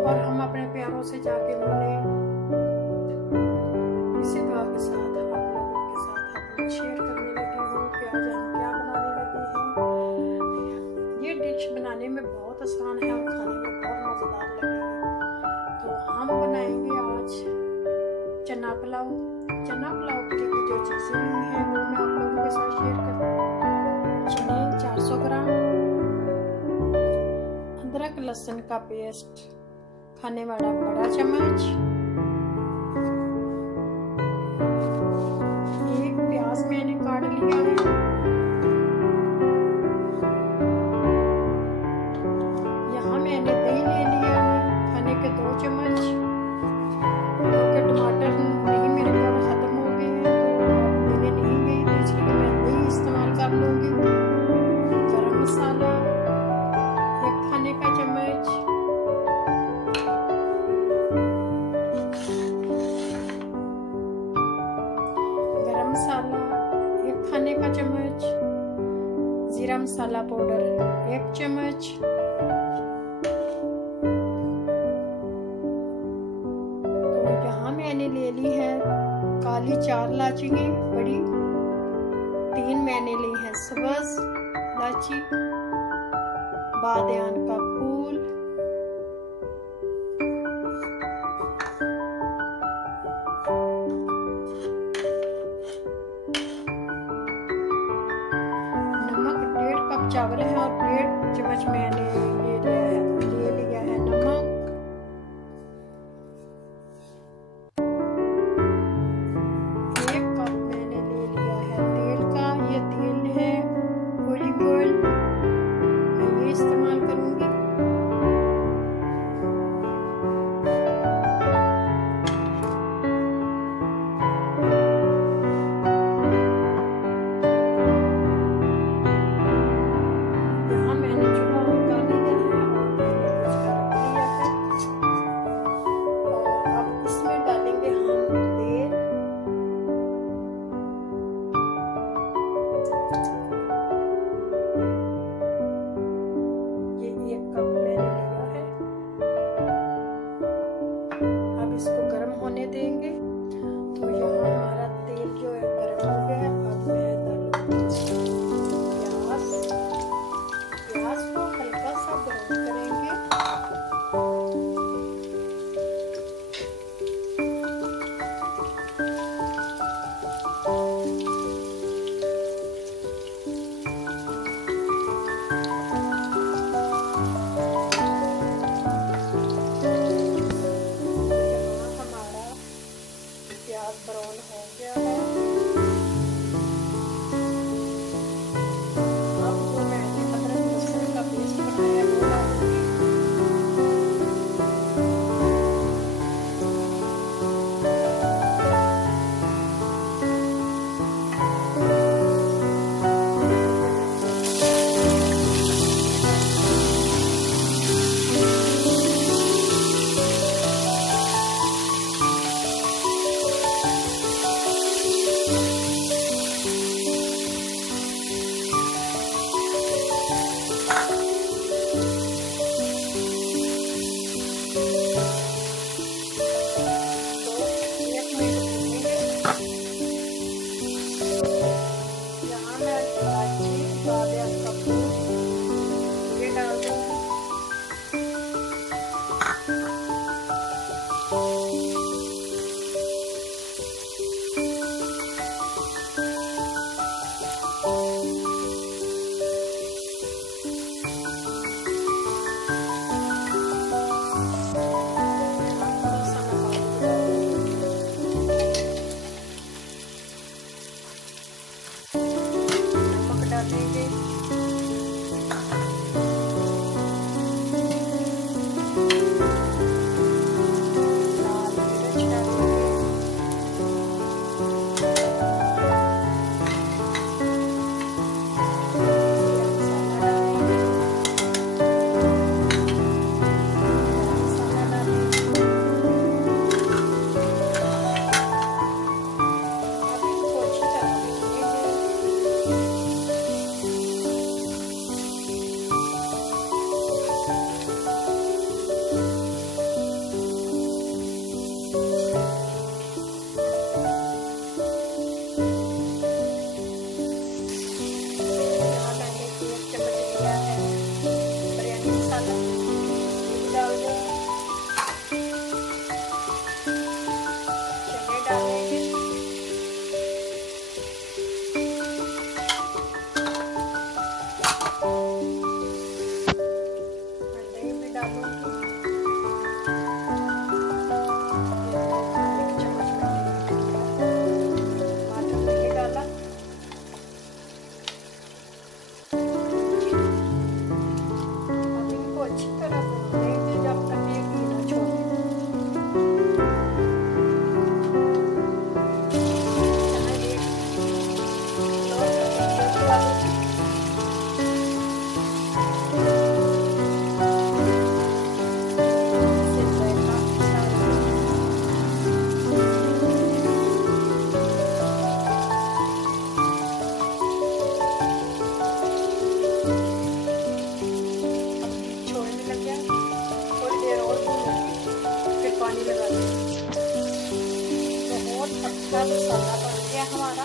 और हम अपने प्यारों से जाके मिले। इसी दुआ के साथ आप लोगों के साथ हम शेयर करने लगी हूँ कि आज हम क्या बनाने लगे हैं। ये डिश बनाने में बहुत आसान है और खाने में बहुत मज़ेदार लगेगी। तो हम बनाएंगे आज चना पुलाव। चना पुलाव के लिए जो चीज़ें हैं वो मैं आप लोगों के साथ शेयर करूँ। चने 400 ग्राम, अदरक लहसुन का पेस्ट खाने वाला बड़ा चम्मच, एक प्याज मैंने काट लिया है, यहाँ मैंने दही ले लिया है खाने के 2 चम्मच, क्योंकि टमाटर नहीं मेरे पास खत्म हो गए हैं तो लेने नहीं गई तो इसलिए मैं दही इस्तेमाल कर लूँगी। गरम मसाला 1 खाने का चम्मच, मसाला 1 खाने का चम्मच, जीरा मसाला पाउडर 1 चम्मच, तो यहाँ मैंने ले ली है काली 4 इलायचियाँ बड़ी, 3 मैंने ली है सब्ज इलायची, बादियान का फूल, चावल है और 1.5 चम्मच मैंने ये लिया है नमक, एक कप मैंने ले लिया है तेल का। ये तेल है ऑलिव ऑयल, मैं ये इस्तेमाल करूंगी। डालूंगी। एक चम्मच मैंने टमाटर नहीं डाला। अब इनको अच्छी तरह भूनेंगे जब तक ये घी ना छोड़े। पानी लगा दें। बहुत अच्छा मसाला बन गया हमारा।